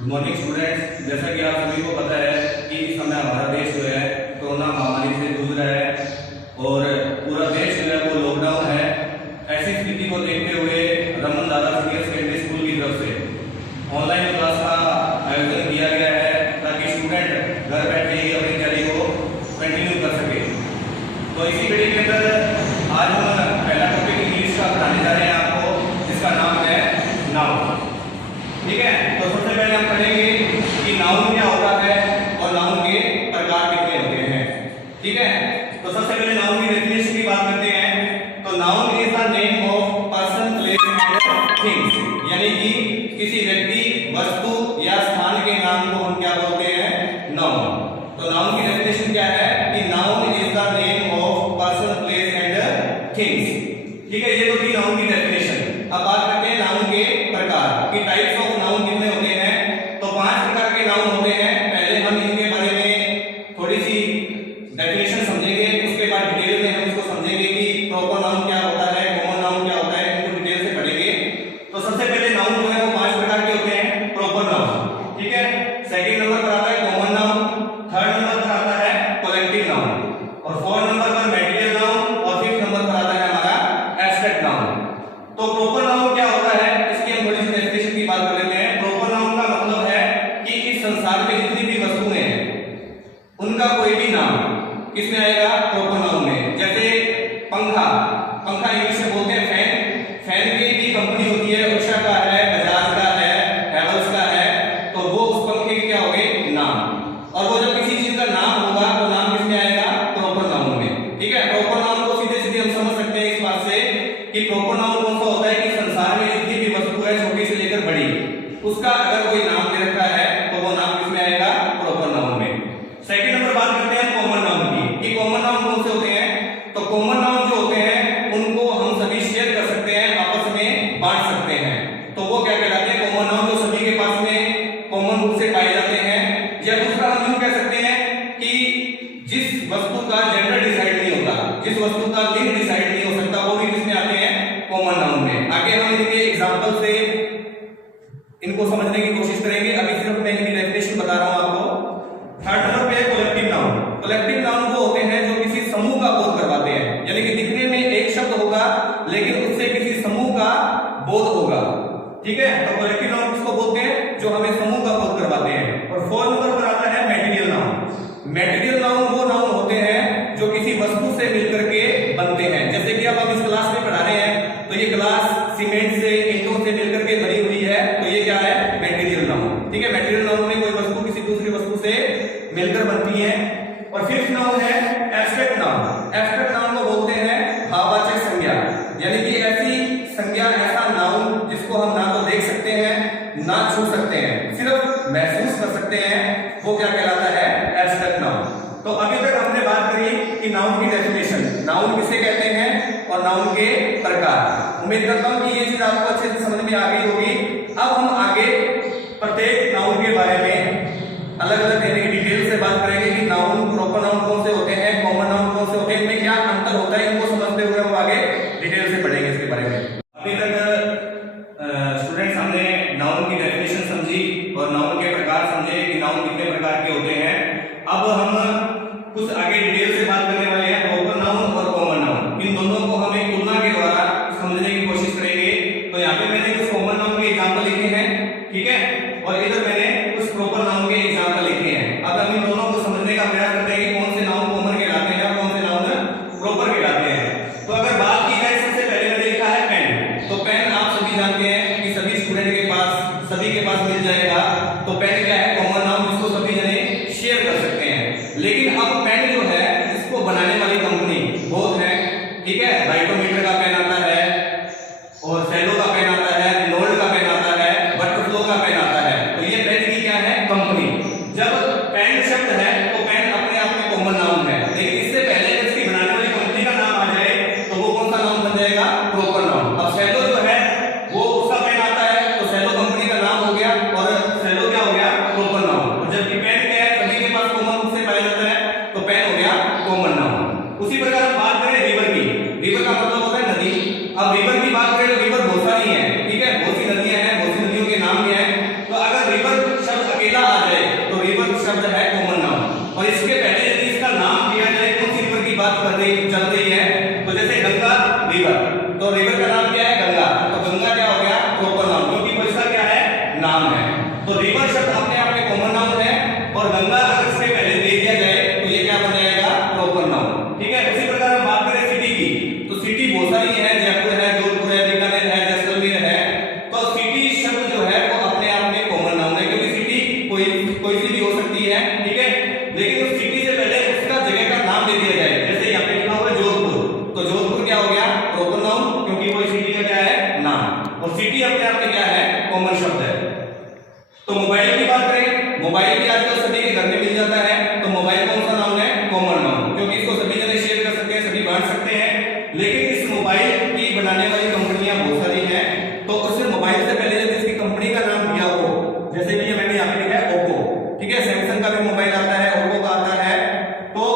Good morning students. जैसा कि आप सभी को पता है कि इस समय हमारा देश जो है कोरोना महामारी से जूझ रहा है और पूरा देश जो है वो लॉकडाउन है। ऐसी स्थिति को देखते हुए रमन दादा सीनियर सेकेंडरी स्कूल की तरफ से ऑनलाइन क्लास का आयोजन किया गया है ताकि स्टूडेंट घर बैठे ही अपनी तैयारी को कंटिन्यू कर सके। तो इसी कड़ी के अंदर आज हम पहला टॉपिक इंग्लिश का पढ़ाने जा रहे हैं आपको, जिसका नाम है नाउन। ठीक है, तो सबसे पहले हम पढ़ेंगे कि नाउन क्या होता है और नाउन के प्रकार कितने होते हैं। ठीक है, तो सबसे पहले नाउन की डेफिनेशन की बात करते हैं। तो noun is the name of person, place and things, यानी कि किसी व्यक्ति, वस्तु या स्थान के नाम को हम क्या बोलते हैं? नाउन। तो नाउन की डेफिनेशन क्या है कि noun is the name of person, place and things. ठीक है, ये तो थी नाउन की डेफिनेशन। अब बात करते हैं नाउन के प्रकार की। टाइप्स ऑफ नाउन कितने होते हैं? तो 5 प्रकार के नाउन होते हैं। पहले हम इनके बारे में थोड़ी सी डेफिनेशन समझेंगे, उसके बाद डिटेल में हम इसको समझेंगे कि प्रॉपर नाउन क्या होता है, कॉमन नाउन क्या होता है, इनको डिटेल से पढ़ेंगे। तो सबसे पहले नाउन जो है वो 5 प्रकार के होते हैं। प्रॉपर नाउन, ठीक है, सेकंड नंबर पर आता है कॉमन नाउन, थर्ड नंबर पर आता है कलेक्टिव नाउन, और फोर्थ नंबर पर मेटीरियल नाउन, और फिफ्थ नंबर पर आता है हमारा एब्स्ट्रैक्ट नाउन। तो प्रॉपर नाउन क्या होता है, इसकी हम थोड़ी सी डेफिनेशन की बात कर लेते हैं। प्रॉपर नाउन का मतलब है कि इस संसार में जितनी भी वस्तुएं हैं उनका कोई भी नाम किसमें आएगा? प्रॉपर नाउन में। जैसे पंखा, पंखा इंग्लिश में बोलते हैं फैन। फैन की भी कंपनी होती है, उषा का है, बजाज का है, हैवेल्स का है, तो वो उस पंखे के क्या हो गए? नाम। और वो जब किसी चीज का नाम होगा तो नाम किसमें आएगा? प्रॉपर नाउन में। ठीक है, प्रॉपर नाउन को सीधे सीधे हम समझ सकते हैं इस बात से कि प्रॉपर नाउन कौन सा होता है कि संसार में जितनी भी वस्तु है, छोटी से लेकर बड़ी, उसका अगर कोई नाम दे रखा है तो वो नाम किसमें आएगा? प्रॉपर नाउन में। सेकंड नंबर बात करते हैं कॉमन नाउन की कि कॉमन नाउन कौन से होते हैं। तो कॉमन नाउन जो होते हैं उनको हम सभी शेयर कर सकते हैं, आपस में बांट सकते हैं। तो वो क्या कहलाते हैं? कॉमन नाउन, जो सभी के पास में कॉमन रूप से पाए जाते हैं। या दूसरा हम यूं कह सकते हैं कि जिस वस्तु का जेंडर डिसाइड नहीं होता, जिस वस्तु का लिंग डिसाइड नहीं हो सकता, वो भी किसमें आते हैं? कॉमन नाउन में। आगे हम इनके एग्जांपल से इनको समझने की कोशिश करेंगे। अभी सिर्फ मैं इनकी डेफिनेशन बता रहा हूं आपको। थर्ड नंबर पे कलेक्टिव नाउन। कलेक्टिव नाउन वो होते हैं जो किसी समूह का बोध करवाते हैं, यानी कि दिखने में एक शब्द होगा लेकिन उससे किसी समूह का बोध होगा। ठीक है, तो कलेक्टिव नाउन किसको बोलते हैं? जो हमें समूह का बोध करवाते हैं। और फोर्थ नंबर पर आता है मेटीरियल नाउन। मेटीरियल नाउन वो नाउन होते हैं जो किसी वस्तु से मिलकर के बनते हैं। जैसे कि अब हम इस क्लास में पढ़ा रहे हैं तो ये क्लास सीमेंट से, ईंटों से मिलकर के बनी हुई है, तो ये क्या है? Material noun. ठीक है, मेटीरियल नाउन में कोई वस्तु किसी दूसरी वस्तु से मिलकर बनती है। और फिफ्थ नाउन है एब्स्ट्रैक्ट नाउन। एब्स्ट्रैक्ट नाउन को बोलते हैं भाववाचक संज्ञा, यानी कि ऐसी संज्ञा, ऐसा नाउन जिसको हम ना तो देख सकते हैं ना छू सकते हैं, सिर्फ महसूस कर सकते हैं, वो क्या कहलाता है? Abstract noun. तो अभी तक हमने बात करी कि नाउन की डेफिनेशन, नाउन किसे कहते हैं और नाउन के प्रकार। उम्मीद करता हूं कि ये चीज आपको अच्छे से समझ में आ गई होगी। अब हम आगे प्रत्येक नाउन के बारे में अलग अलग यानी कि डिटेल से बात करेंगे कि नाउन, प्रॉपर नाउन कौन से होते हैं, कॉमन नाउन कौन से होते हैं, इनमें क्या अंतर होता है, इनको समझते हुए हम आगे डिटेल से पढ़ेंगे इसके बारे में। अभी तक स्टूडेंट्स हमने नाउन की डेफिनेशन समझी और नाउन के प्रकार समझे कि नाउन कितने प्रकार के होते हैं। अब हम कुछ आगे डिटेल से बात करने वाले हैं प्रॉपर नाउन और कॉमन नाउन। इन दोनों को हम एक तुलना के द्वारा समझने की कोशिश करेंगे। तो यहाँ पे मैंने कुछ कॉमन नाउन के एग्जांपल लिखे हैं, ठीक है, और इधर मैंने कुछ प्रॉपर नाउन के एग्जांपल लिखे हैं। अब हम इन दोनों को समझने का प्रयास करते हैं कि कौन से नाउन कॉमन कहलाते हैं और कौन से नाउन प्रॉपर कहलाते हैं। तो अगर बात की जाए, सबसे पहले मैंने लिखा है पेन। तो पेन आप सभी जानते हैं कि सभी स्टूडेंट के पास, सभी के पास मिल जाएगा। तो पेन क्या है? कॉमन नाउन, जिसको सभी जने शेयर कर सकते हैं। लेकिन अब पेन जो है इसको बनाने वाली कंपनी बहुत है। ठीक है, राइटोमीटर का पेन आता है, और सेलो का पेन आता है, रिनोल्ड का पेन आता है, बटरफ्लो का पेन आता है। तो ये पेन की क्या है? कंपनी। जब पेन शब्द है तो पेन अपने आप में कॉमन नाउन है, लेकिन इससे पहले इसकी बनाने वाली कंपनी का नाम आ जाए तो वो कौन सा नाउन बन जाएगा? Proper noun. अब सेलो जो है वो उसका पेन आता है तो सेलो कंपनी का नाम हो गया, और सेलो क्या हो गया? शब्द है कॉमन नाउन। और इसके पहले यदि इसका नाम दिया जाए कौन सी रिवर की बात चल रही है, तो जैसे गंगा रिवर, तो रिवर का नाम क्या है गंगा, तो गंगा क्या हो गया प्रॉपर नाउन, क्योंकि वो इसका क्या है नाम है। तो रिवर शब्द अपने आप में कॉमन नाउन है और गंगा अगर इससे पहले दे दिया जाए तो ये क्या बन जाएगा प्रॉपर नाउन। ठीक है, उसी प्रकार हम बात करें सिटी की, तो सिटी बहुत सारी है, जयपुर है, जोधपुर है, बीकानेर है, जैसलमेर है। तो सिटी शब्द जो है वो अपने आप में कॉमन नाउन है, क्योंकि सिटी कोई सी भी हो सकती है। ठीक है, लेकिन उस सिटी से पहले उसका जगह का नाम दे दिया जाए, जैसे यहाँ पे लिखा हुआ है जोधपुर, तो जोधपुर क्या हो गया प्रॉपर नाउन, क्योंकि वो सिटी का क्या है नाम, और सिटी अपने आप में क्या है कॉमन शब्द है। तो मोबाइल की बात करें, मोबाइल भी आजकल सभी के घर में मिल जाता है, तो मोबाइल कौन सा नाउन है कॉमन नाउन, क्योंकि इसको सभी जने शेयर कर सकते हैं, सभी बांट सकते हैं। लेकिन इस मोबाइल की बनाने वाली कंपनियां बहुत सारी हैं, तो उससे मोबाइल से पहले यदि इसकी कंपनी का नाम दिया हो, जैसे कि मैंने यहाँ पे लिखा है ओप्पो, ठीक है, सैमसंग का भी मोबाइल आता है, ओप्पो का आता है, तो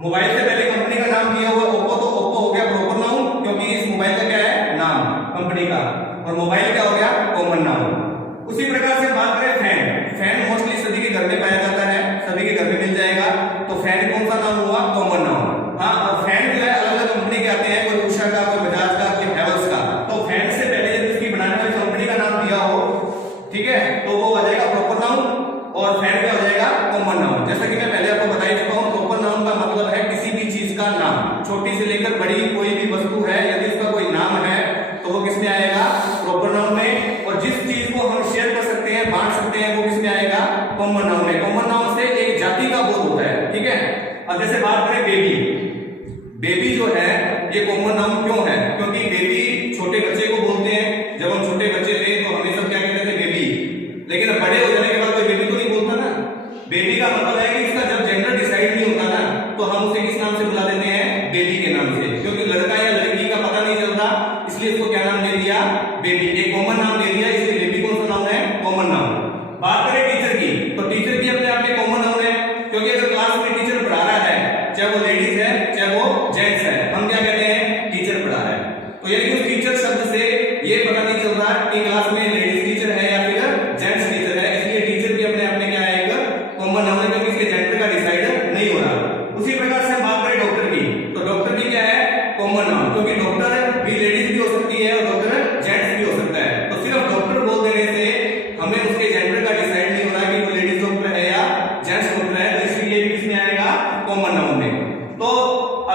मोबाइल से पहले कंपनी का नाम दिया हुआ ओप्पो, तो ओप्पो हो गया प्रॉपर नाउन, क्योंकि इस मोबाइल का क्या है नाम कंपनी का, और मोबाइल क्या हो गया कॉमन नाउन। उसी प्रकार से बात करें फैन, फैन मोस्टली सभी के घर में पाया जाता है, सभी के घर में मिल जाएगा, तो फैन कौन सा नाम हुआ कॉमन नाउन। हाँ, और फैन जो है अलग अलग कंपनी के आते हैं, कोई उषा का, कोई बजाज का, कोई हैवेल्स का, तो फैन से पहले यदि इसकी बनाने वाली कंपनी का नाम दिया हो, ठीक है, तो वो हो जाएगा प्रॉपर नाउन, और फैन क्या हो जाएगा कॉमन नाउन। जैसा कि मैं पहले आपको बता ही चुका हूँ, प्रॉपर नाउन का मतलब है किसी भी चीज का नाम, छोटी से लेकर बड़ी कोई भी वस्तु है, यदि उसका कोई नाम है तो वो किसमें आएगा प्रॉपर नाउन में, और जिस चीज को हम शेयर कर सकते हैं, बांट सकते हैं, वो किसमें आएगा कॉमन नाउन में। कॉमन नाउन से एक जाति का बोध होता है। ठीक है, अब जैसे बात करें बेबी, बेबी जो है ये कॉमन नाउन क्यों है, क्योंकि बेबी छोटे बच्चे को बोलते हैं, जब हम छोटे बच्चे थे तो हमें सब क्या कहते थे बेबी, लेकिन अब बड़े हो जाने के बाद कोई बेबी तो नहीं बोलता ना। बेबी का मतलब है कि इसका जब जेंडर डिसाइड नहीं होता ना, तो हम उसे किस नाम से बुला देते हैं बेबी के नाम से, क्योंकि लड़का या लड़की का पता नहीं चलता, इसलिए इसको क्या नाम दे दिया बेबी, एक कॉमन नाम दे दिया, इसलिए बेबी कौन सा नाउन है कॉमन नाउन। बात करें टीचर की, तो टीचर भी अपने आप में कॉमन नाउन है, क्योंकि अगर क्लास में टीचर पढ़ा रहा है, चाहे वो लेडीज है चाहे वो जेंट्स है, हम क्या कहते हैं टीचर पढ़ा रहा है। तो यदि उस टीचर शब्द से ये पता नहीं चल रहा कि क्लास में लेडीज टीचर है या फिर जेंट्स टीचर है, इसलिए टीचर भी अपने आप में क्या है एक कॉमन नाउन है, क्योंकि इसके जेंडर का डिसाइड नहीं हो रहा। उसी प्रकार से बात करें डॉक्टर की, तो डॉक्टर भी क्या है कॉमन नाउन, क्योंकि डॉक्टर भी लेडीज भी हो सकती है और डॉक्टर जेंट्स भी हो सकता है, तो सिर्फ डॉक्टर बोल देने से हमें उसके जेंडर का डिसाइड नहीं हो रहा कि वो लेडीज डॉक्टर है या जेंट्स डॉक्टर है, तो इसलिए भी इसमें आएगा कॉमन नाउन में। तो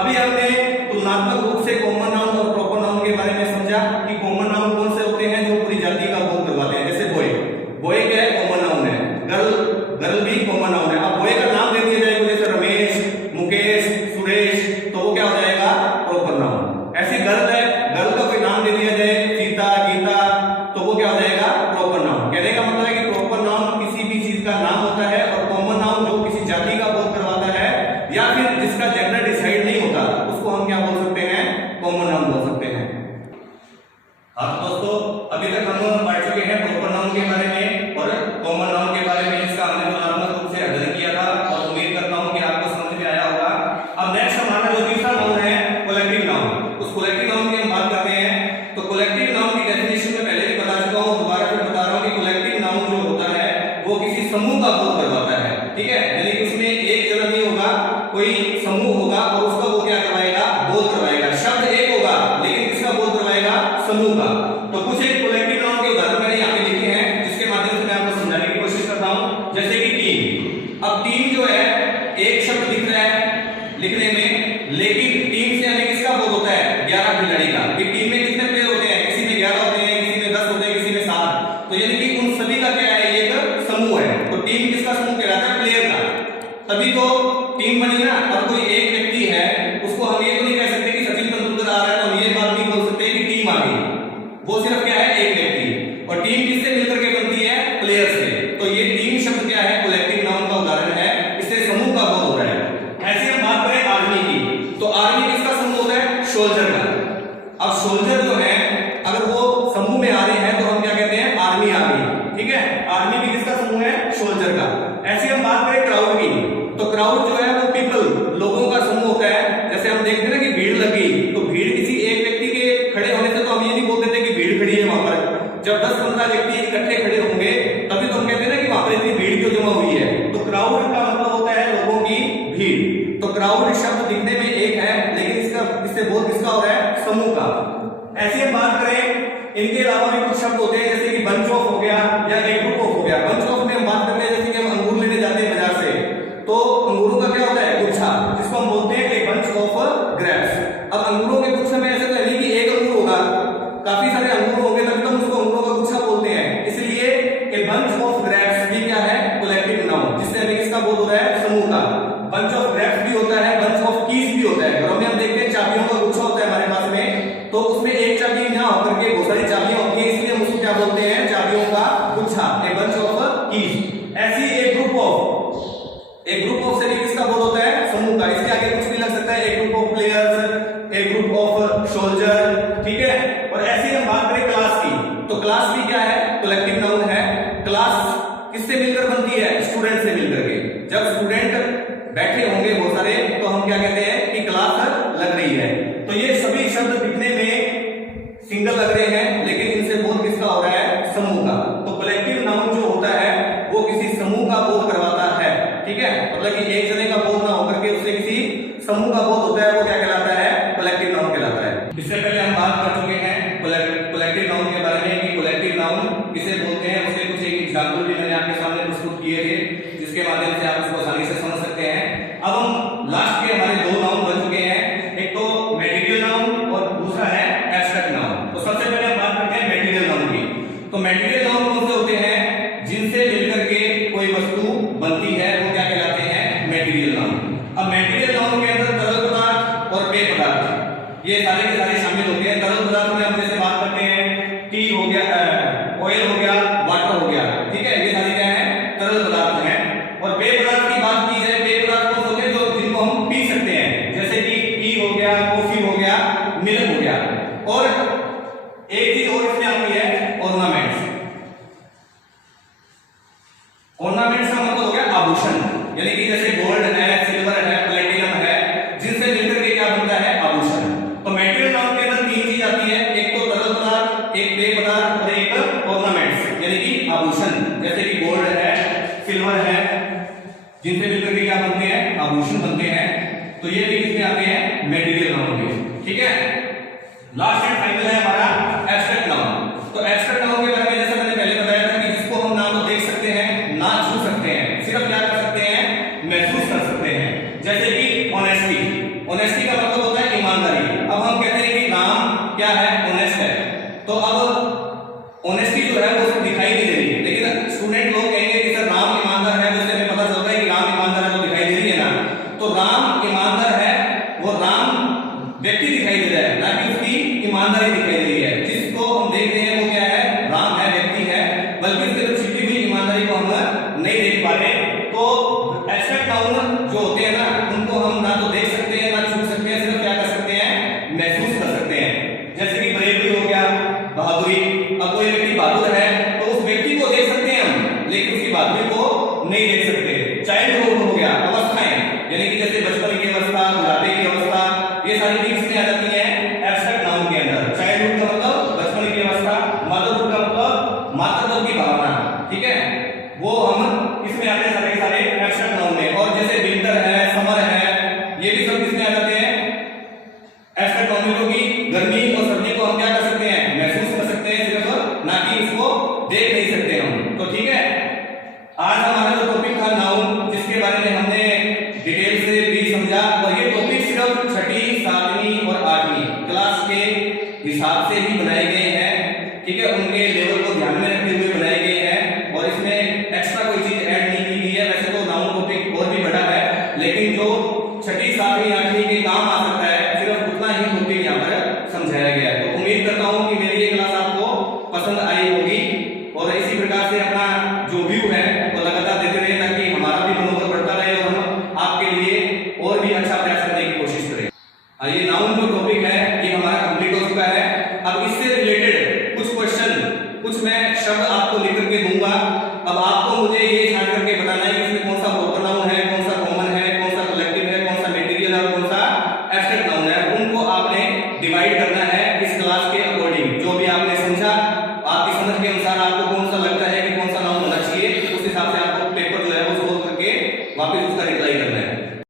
अभी हमने तुलनात्मक रूप से कॉमन नाउन और प्रॉपर नाउन के बारे में समझा कि कॉमन नाउन कौन से होते हैं जो पूरी जाति का बोध करवाते हैं, जैसे बॉय, बॉय क्या है कॉमन नाउन है, गर्ल, गर्ल भी कॉमन नाउन है। अब बॉय का नाम दे दिया जाए जैसे रमेश, मुकेश, सुरेश, तो वो क्या हो जाएगा प्रॉपर नाउन। ऐसी गर्ल है, गर्ल का कोई नाम दे दिया जाए सीता, गीता, तो वो क्या हो जाएगा प्रॉपर नाउन। कहने का मतलब है कि प्रॉपर नाउन किसी भी चीज का नाम होता है, और कॉमन नाउन जो किसी जाति का बोध करवाता है या फिर जिसका जेंडर डिसाइड नहीं होता, उसको हम क्या बोल सकते हैं कॉमन नाउन बोल सकते हैं। हाँ दोस्तों, अभी तक हम पढ़ चुके हैं प्रॉपर नाउन के बारे में और कॉमन नाउन के बारे में, इसका हमने तुलनात्मक रूप से अध्ययन किया था और उम्मीद करता हूं कि आपको समझ में आया होगा। अब नेक्स्ट हमारा जो तीसरा नाउन है कलेक्टिव नाउन, उस कलेक्टिव नाउन की हम बात करते हैं। तो कलेक्टिव नाउन की डेफिनेशन में पहले भी बता चुका हूं, दोबारा फिर बता रहा हूं कि कलेक्टिव नाउन जो होता है वो किसी समूह का बोध करवाता है। ठीक है, यानी कि उसमें एक जगह नहीं होगा, कोई समूह होगा और उसका वो क्या करवाएगा बोध करवाएगा। शब्द एक होगा लेकिन किसका बोध करवाएगा समूह का। तो कुछ एक कलेक्टिव नाउन के उदाहरण मैंने यहाँ पे लिखे हैं, जिसके माध्यम से मैं आपको समझाने की कोशिश करता हूँ। जैसे कि टीम, अब टीम जो है एक शब्द दिख रहा है लिखने में, लेकिन टीम से हमें किसका बोध होता है 11 खिलाड़ी का। टीम में कितने प्लेयर होते हैं, किसी में 11 होते हैं, किसी में 10 होते हैं, किसी में 7, तो यानी कि उन सभी का क्या है एक समूह है। तो टीम किसका समूह कहलाता है प्लेयर का, तभी तो टीम बनी ना। अब कोई एक व्यक्ति है, उसको हम ये तो नहीं कह सकते कि सचिन तेंदुलकर आ रहा है, तो हम ये बात नहीं बोल सकते कि टीम आ गई, वो सिर्फ क्या है एक व्यक्ति। और टीम किससे मिलकर के बनती है प्लेयर से, तो ये टीम शब्द क्या है कलेक्टिव नाउन का उदाहरण है, इससे समूह का बोध हो रहा है। ऐसे हम बात करें आर्मी की, तो आर्मी किसका समूह होता है सोल्जर का। अब सोल्जर जो है अगर वो समूह में आ रहे हैं तो हम क्या कहते हैं आर्मी आ गई। ठीक है, आर्मी भी किसका समूह है सोल्जर का। ऐसे हम बात करें क्राउड की, तो क्राउड जो है वो पीपल लोगों का समूह होता है। जैसे हम देखते हैं ना कि भीड़ लगी, तो भीड़ किसी एक व्यक्ति के खड़े होने से तो हम ये नहीं बोल देते कि भीड़ खड़ी है वहां पर। जब 10-15 व्यक्ति इकट्ठे खड़े होंगे तभी तो हम कहते हैं ना कि वहां पर इतनी भीड़ क्यों जमा हुई है। तो क्राउड क्राउड शब्द दिखने में एक है, लेकिन इससे बोध किसका हो रहा है? समूह का। ऐसे हम बात करें, इनके अलावा भी कुछ शब्द होते हैं, जैसे कि बंच ऑफ हो गया या एक ग्रुप ऑफ हो गया। बंच ऑफ में हम बात करते हैं, जैसे कि हम अंगूर लेने जाते हैं बाजार से, तो अंगूरों का क्या होता है? गुच्छा, जिसको हम बोलते हैं एक बंच ऑफ ग्रेप्स। अब अंगूरों के गुच्छे में ऐसे तो नहीं कि एक अंगूर होगा, काफी सारे अंगूर होंगे, तभी तो हम उसको अंगूरों का गुच्छा बोलते हैं। इसलिए ए बंच ऑफ ग्रेप्स भी क्या है? कलेक्टिव नाउन, जिससे हमें किसका बोध हो रहा है? समूह का। बंच ऑफ ग्रेप्स भी होता है, बंच ऑफ कीज भी होता है। घरों में हम देखते हैं चाबियों का गुच्छा होता है हमारे पास में, तो उसमें एक चाबी ना होकर के बहुत सारी चाबियां होती है, इसलिए हम उसको क्या बोलते हैं? चाबियों का गुच्छा, ए बंच ऑफ कीज। ऐसी एक ग्रुप ऑफ से भी किसका बोध होता है? समूह का। इसके आगे कुछ भी लग सकता है, एक ग्रुप ऑफ प्लेयर्स, एक ग्रुप ऑफ सोल्जर, ठीक है। और ऐसे ही हम बात करें क्लास की, तो क्लास भी क्या है? कलेक्टिव नाउन है। क्लास किससे मिलकर बनती है? स्टूडेंट से मिलकर के। जब स्टूडेंट बैठे होंगे बहुत सारे, तो हम क्या कहते हैं कि क्लास लग रही है। तो ये सभी शब्द दिखने में सिंगल लग रहे हैं, लेकिन इनसे बोध किसका हो रहा है? समूह का। तो कलेक्टिव नाउन जो होता है वो किसी समूह का बोध करवाता है, ठीक है। मतलब कि एक जने का बोध ना होकर के उससे किसी समूह का बोध होता है, वो क्या कहलाता है? कलेक्टिव नाउन कहलाता है। इससे पहले हम बात कर चुके हैं कलेक्टिव नाउन के बारे में कि कलेक्टिव नाउन किसे बोलते हैं। उसके कुछ एक एग्जाम्पल भी मैंने आपके सामने प्रस्तुत किए थे, जिसके माध्यम से आप उसको आसानी से समझ सकते हैं। अब हम लास्ट के हमारे दो नाउन बन चुके हैं, एक तो मटेरियल नाउन और दूसरा है एब्स्ट्रैक्ट नाउन। तो सबसे पहले हम बात करते हैं मटेरियल नाउन की। तो मटेरियल नाउन कौन से होते हैं? जिनसे मिलकर के कोई वस्तु बनती है, वो क्या कहलाते हैं? Material noun. अब मटेरियल नाउन के अंदर तरल पदार्थ और पेय पदार्थ ये सारे के सारे शामिल होते हैं। तरल पदार्थ में हम जैसे बात करते हैं, टी हो गया, ऑयल हो गया, वाटर हो गया, ठीक है। ये सारे क्या है? तरल पदार्थ हैं। और पेय पदार्थ की बात की जाए, पेय पदार्थ कौन होते हैं? जो जिनको हम पी सकते हैं, जैसे कि टी हो गया, कॉफी हो गया, मिल्क हो गया। और एक चीज और इसमें आती है, ऑर्नामेंट्स। ऑर्नामेंट्स का मतलब हो गया आभूषण, यानी कि जैसे गोल्ड है, सिल्वर है, प्लेटिनम है, जिनसे मिलकर के क्या बनता है? आभूषण। तो मटेरियल नाउन के अंदर तीन चीज आती है, एक तो तरल पदार्थ, एक पेय पदार्थ और एक ऑर्नामेंट्स, यानी कि आभूषण। जैसे कि गोल्ड है, सिल्वर है, जिनसे मिलकर के क्या बनते हैं? आभूषण बनते हैं। तो ये भी किसमें आते हैं? मटेरियल नाउन में, ठीक है। लास्ट एंड फाइनल है हमारा एब्स्ट्रैक्ट नाउन। तो एब्स्ट्रैक्ट नाउन के बारे में जैसे मैंने पहले बताया था कि जिसको हम ना तो देख सकते हैं, ना छू सकते हैं, सिर्फ क्या कर सकते हैं? महसूस कर सकते हैं। जैसे कि ऑनेस्टी। ऑनेस्टी का मतलब होता है ईमानदारी। अब हम कहते हैं कि राम क्या है? ऑनेस्ट है। तो अब ऑनेस्टी जो है वो सिर्फ दिखाई नहीं दे रही, लेकिन स्टूडेंट लोग कहेंगे कि सर राम ईमानदार है, जिससे हमें पता चलता है कि राम ईमानदार है, तो दिखाई दे रही है ना। तो राम ईमानदार है, वो राम व्यक्ति दिखाई दे रहा है, ना कि उसकी ईमानदारी दिखाई दे रही है। जिसको हम देख रहे हैं वो क्या है? राम है, व्यक्ति है, बल्कि उसके जो छिपी हुई ईमानदारी को हम नहीं देख पा रहे। तो एब्स्ट्रैक्ट नाउन जो होते हैं ना, उनको हम ना तो देख सकते हैं, ना छू सकते हैं, सिर्फ क्या कर सकते हैं? महसूस कर सकते हैं। जैसे कि ब्रेवरी हो गया, बहादुरी। अब कोई व्यक्ति बहादुर है तो उस व्यक्ति को देख सकते हैं हम, लेकिन उसकी बहादुरी को नहीं देख सकते। चाइल्डहुड हो गया, अवस्थाएं, यानी कि जैसे बचपन की अवस्था, बुढ़ापे की अवस्था, ये सारी चीज इसमें आ जाती है एब्स्ट्रैक्ट नाउन के अंदर। चाइल्डहुड का मतलब बचपन की अवस्था, मदरहुड का मतलब मातृत्व की भावना, ठीक है। वो हम इसमें आते हैं सारे सारे एब्स्ट्रैक्ट नाउन में। और जैसे विंटर है, समर है, ये भी सब किसमें आ जाते हैं? एब्स्ट्रैक्ट नाउन में। क्योंकि गर्मी और सर्दी को हम क्या कर सकते हैं? महसूस कर सकते हैं सिर्फ, ना कि इसको देख नहीं सकते हम। तो ठीक है, आज हमारा जो टॉपिक था नाउन, जिसके बारे में हमने डिटेल से भी समझा, और ये टॉपिक सिर्फ 6वीं, 7वीं और 8वीं क्लास के हिसाब से ही बनाए गए हैं, ठीक है। उनके लेवल को ध्यान में रखते हुए बनाए गए हैं, और इसमें एक्स्ट्रा कोई चीज ऐड नहीं की गई है। वैसे तो नाउन टॉपिक और भी बड़ा है, लेकिन जो 6वीं, 7वीं, 8वीं के काम आ सकता है, सिर्फ उतना ही टॉपिक यहाँ पर समझाया गया है। तो उम्मीद करता हूँ कि मेरी ये क्लास आपको पसंद आई होगी, और इसी प्रकार से अपना जो व्यू है वो लगातार देते रहे, ताकि हमारा भी मनोबल बढ़ता रहे और हम आपके लिए और भी अच्छा प्रयास करने की कोशिश करें। ये नाउन जो टॉपिक है ये हमारा कंप्लीट हो चुका है। अब इससे रिलेटेड कुछ क्वेश्चन, कुछ मैं शब्द आपको लिख करके दूंगा। अब आपको मुझे ये छांट करके बताना है कि इसमें कौन सा प्रॉपर नाउन है, कौन सा कॉमन है, कौन सा कलेक्टिव है, कौन सा मटेरियल है और कौन सा एब्स्ट्रैक्ट नाउन है। उनको आपने डिवाइड करना है इस क्लास के अकॉर्डिंग। जो भी आपने समझा, आपकी समझ के अनुसार आपको कौन सा लगता है कि कौन सा नाउन होना चाहिए, उस हिसाब से आपको पेपर जो है वो सोल्व करके वापस उसका रिप्लाई करना है।